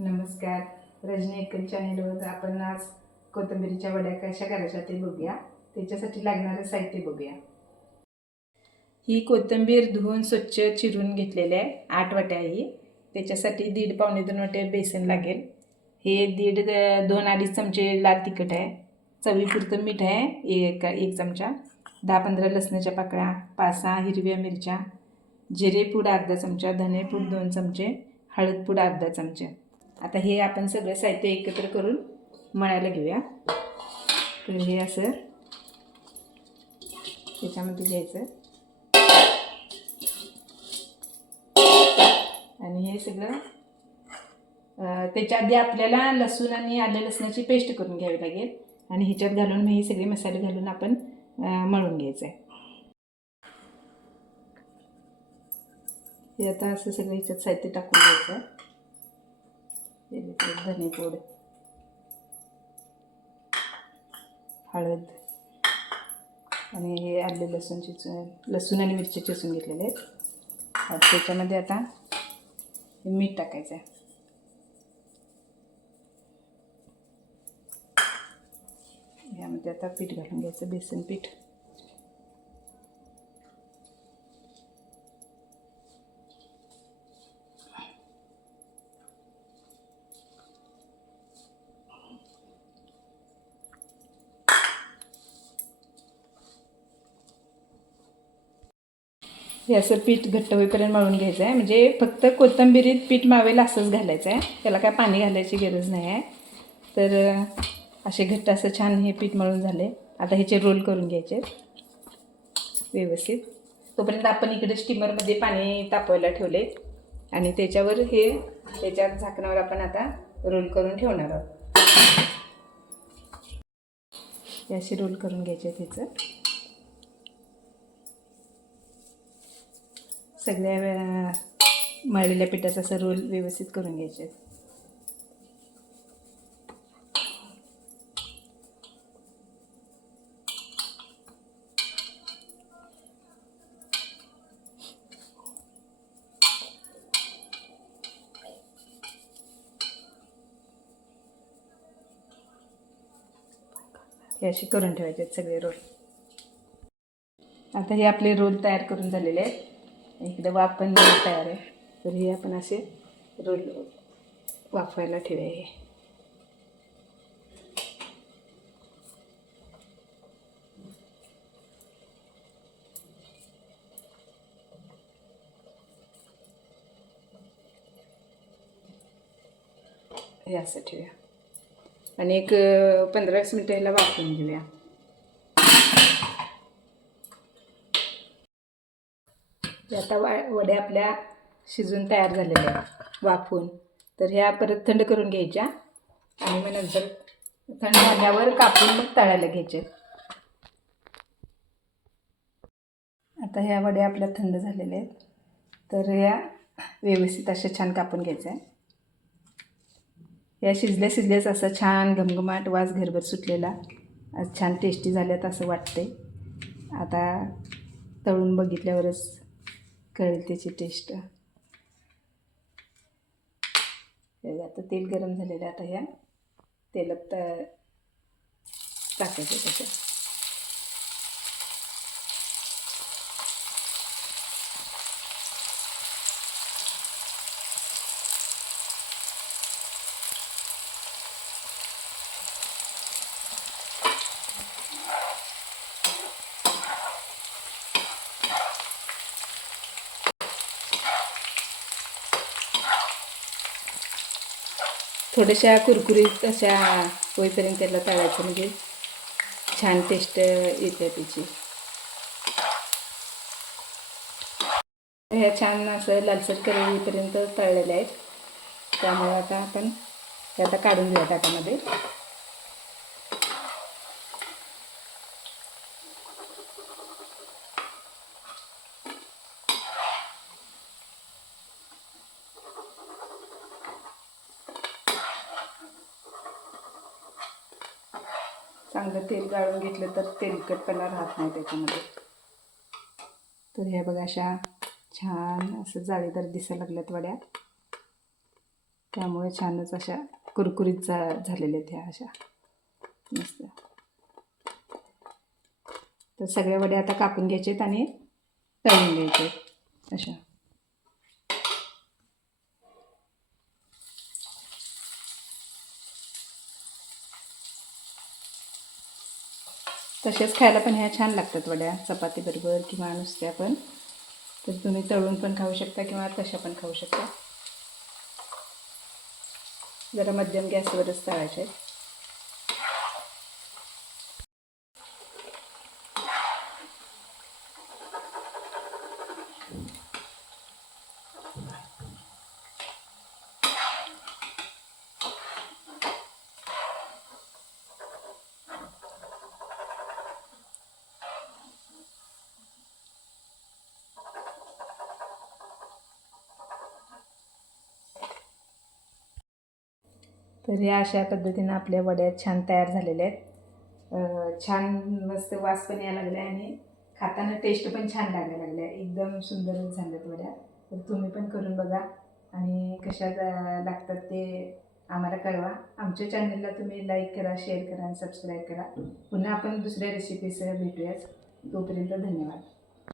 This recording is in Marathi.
नमस्कार. रजनी एकल चॅनेलवर आपण आज कोथिंबीरच्या वड्या कशा करायच्या ते बघूया. त्याच्यासाठी लागणारे साहित्य बघूया. ही कोथिंबीर धुवून स्वच्छ चिरून घेतलेली आहे. 8 वाट्या आहे. त्याच्यासाठी 1.5 पावणे 2 वाटे बेसन लागेल. हे 2-2.5 चमचे लाल तिखट आहे. चवीपुरतं मीठ आहे 1 चमचा. 10-15 लसणाच्या पाकळ्या, 5-6 हिरव्या मिरच्या, जिरेपूड अर्धा चमचा, धनेपूड 2 चमचे, हळदपूड अर्धा चमचा. आता हे आपण सगळं साहित्य एकत्र करून मळायला घेऊया. तर हे असं त्याच्यामध्ये घ्यायचं आणि हे सगळं त्याच्या आधी आपल्याला लसूण आणि आलं लसणाची पेस्ट करून घ्यावी लागेल आणि ह्याच्यात घालून हे सगळे मसाले घालून आपण मळून घ्यायचं आहे. हे आता असं सगळं ह्याच्यात साहित्य टाकून घ्यायचं. धनेपूड, हळद आणि हे आले लसूण आणि मिरची चिचून घेतलेले आहेत. त्याच्यामध्ये आता मीठ टाकायचं आहे. यामध्ये आता पीठ घालून घ्यायचं, बेसन पीठ. हे असं पीठ घट्ट होईपर्यंत मळून घ्यायचं आहे. म्हणजे फक्त कोथिंबीरीत पीठ मावेल असंच घालायचं आहे. त्याला काय पाणी घालायची गरज नाही आहे. तर असे घट्ट असं छान हे पीठ मळून झाले. आता ह्याचे रोल करून घ्यायचे व्यवस्थित. तोपर्यंत आपण इकडे स्टीमरमध्ये पाणी तापवायला ठेवले आणि त्याच्यावर त्याच्या झाकणावर आपण आता रोल करून ठेवणार आहोत. हे असे रोल करून घ्यायचे. त्याचं सगळ्या मळलेल्या पिठाचा असं रोल व्यवस्थित करून घ्यायचे. हे असे करून ठेवायचे सगळे रोल. आता हे आपले रोल तयार करून झालेले आहेत. इकडे वाफ पण तयार आहे. तर हे आपण असे रोल वाफवायला ठेवूया. हे असं ठेवूया आणि एक 15-20 मिनिटं ह्याला वाफवून घेऊया. आता वड्या आपल्या शिजून तयार झालेल्या आहेत वाफवून. तर ह्या परत थंड करून घ्यायच्या आणि मग नंतर थंड झाल्यावर कापून मग तळायला घ्यायचे. आता ह्या वड्या आपल्या थंड झालेल्या आहेत. तर या व्यवस्थित अशा छान कापून घ्यायच्या. या शिजल्याच असं छान घमघमाट वास घरभर सुटलेला, छान टेस्टी झाल्यात असं वाटते. आता तळून बघितल्यावरच कळेल त्याची टेस्ट. आता तेल गरम झालेलं. आता ह्या तेलात टाकायचं त्याच्यात. थोड्याशा कुरकुरीत अशा होईपर्यंत त्याला तळायचं, म्हणजे छान टेस्ट येते त्याची. ह्या छान असं लालसर कलर येईपर्यंत तळलेल्या आहेत. त्यामुळे आता आपण ते आता काढून घेऊया ताटामध्ये. चांगलं तेल गाळून घेतलं तर तेलकटपणा राहत नाही त्याच्यामध्ये. तर ह्या बघा अशा छान असं जाळीदार दिसायला लागल्यात वड्या. त्यामुळे छानच अशा कुरकुरीत झालेल्या आहेत ह्या अशा मस्त. तर सगळ्या वड्या आता कापून घ्यायचे आणि तळून घ्यायचे अशा. तसेच खायला पण ह्या छान लागतात वड्या चपातीबरोबर किंवा नुसत्या पण. तर तुम्ही तळून पण खाऊ शकता किंवा तशा पण खाऊ शकता. जरा मध्यम गॅसवरच तळायचे. तर ह्या अशा पद्धतीनं आपल्या वड्या छान तयार झालेल्या आहेत. छान मस्त वास पण यायला लागला आणि खाताना टेस्ट पण छान लागायला लागल्या. एकदम सुंदर झाल्यात वड्या. तर तुम्ही पण करून बघा आणि कशा लागतात ते आम्हाला कळवा. आमच्या चॅनलला तुम्ही लाईक करा, शेअर करा आणि सबस्क्राईब करा. पुन्हा आपण दुसऱ्या रेसिपीसह भेटूयाच. तोपर्यंत धन्यवाद.